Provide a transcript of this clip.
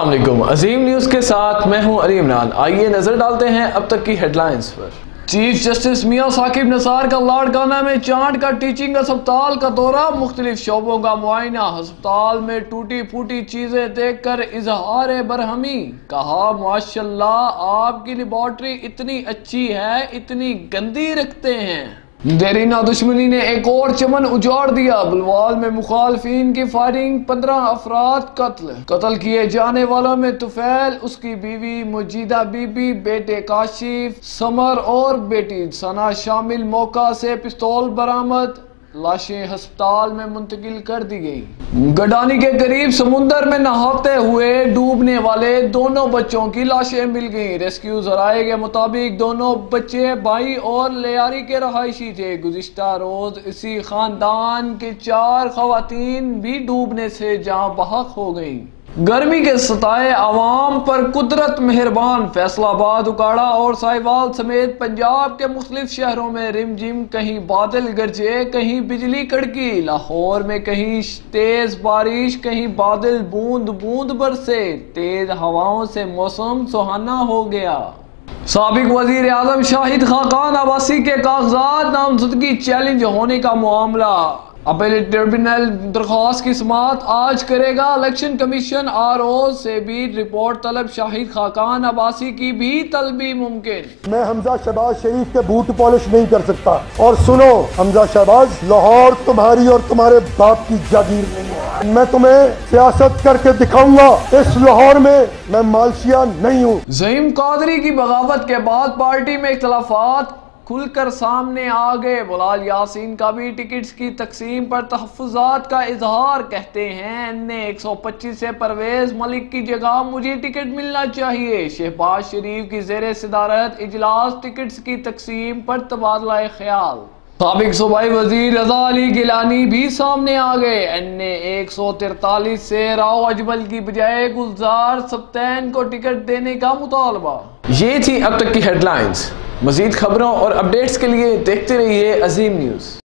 السلام علیکم، عظیم نیوز کے ساتھ میں ہوں علی عمران۔ آئیے نظر ڈالتے ہیں اب تک کی ہیڈ لائنز پر۔ چیف جسٹس میاں ثاقب نثار کا لاڑکانہ میں چانٹ کا ٹیچنگ اسپتال کا دورہ، مختلف شعبوں کا معائنہ، ہسپتال میں ٹوٹی پھوٹی چیزیں دیکھ کر اظہار برہمی، کہا ماشاءاللہ آپ کی لیبارٹری اتنی اچھی ہے، اتنی گندی رکھتے ہیں۔ دیرینہ دشمنی نے ایک اور چمن اجاڑ دیا، بلوال میں مخالفین کی فائرنگ، 15 افراد قتل کیے جانے والوں میں طفیل، اس کی بیوی مجیدہ بی بی، بیٹے کاشف سمر اور بیٹی ثنا شامل۔ موقع سے پستول برآمد، لاشیں ہسپتال میں منتقل کر دی گئیں۔ گڈانی کے قریب سمندر میں نہاتے ہوئے ڈوبنے والے دونوں بچوں کی لاشیں مل گئیں۔ ریسکیو ذرائع کے مطابق دونوں بچے بھائی اور لیاری کے رہائشی تھے۔ گزشتہ روز اسی خاندان کے 4 خواتین بھی ڈوبنے سے جاں بحق ہو گئیں۔ گرمی کے ستائے عوام پر قدرت مہربان، فیصل آباد، اکاڑا اور ساہیوال سمیت پنجاب کے مختلف شہروں میں رم جم، کہیں بادل گرجے، کہیں بجلی کڑکی۔ لاہور میں کہیں تیز بارش، کہیں بادل بوند بوند برسے، تیز ہواؤں سے موسم سہانا ہو گیا۔ سابق وزیر اعظم شاہد خاقان عباسی کے کاغذات نامزدگی چیلنج ہونے کا معاملہ، اپیلیٹ ٹریبونل درخواست کی سماعت آج کرے گا۔ الیکشن کمیشن آر او سے بھی رپورٹ طلب، شاہد خاقان عباسی کی بھی طلبی ممکن۔ میں حمزہ شہباز شریف کے بوٹ پالش نہیں کر سکتا، اور سنو حمزہ شہباز، لاہور تمہاری اور تمہارے باپ کی جاگیر نہیں ہے۔ میں تمہیں سیاست کر کے دکھاؤں گا، اس لاہور میں مالشیا نہیں ہوں۔ زعیم قادری کی بغاوت کے بعد پارٹی میں اختلافات کھل کر سامنے آ گئے۔ بلال یاسین کا بھی ٹکٹس کی تقسیم پر تحفظات کا اظہار، کہتے ہیں نے 125 سے پرویز ملک کی جگہ مجھے ٹکٹ ملنا چاہیے۔ شہباز شریف کی زیر صدارت اجلاس ٹکٹس کی تقسیم پر تبادلہ خیال۔ سابق صوبائی وزیر رضا علی گیلانی بھی سامنے آ گئے۔ نے 143 سے راؤ اجمل کی بجائے گلزار سبطین کو ٹکٹ دینے کا مطالبہ۔ یہ تھی اب تک کی ہیڈ لائنز۔ مزید خبروں اور اپڈیٹس کے لیے دیکھتے رہیے عظیم نیوز۔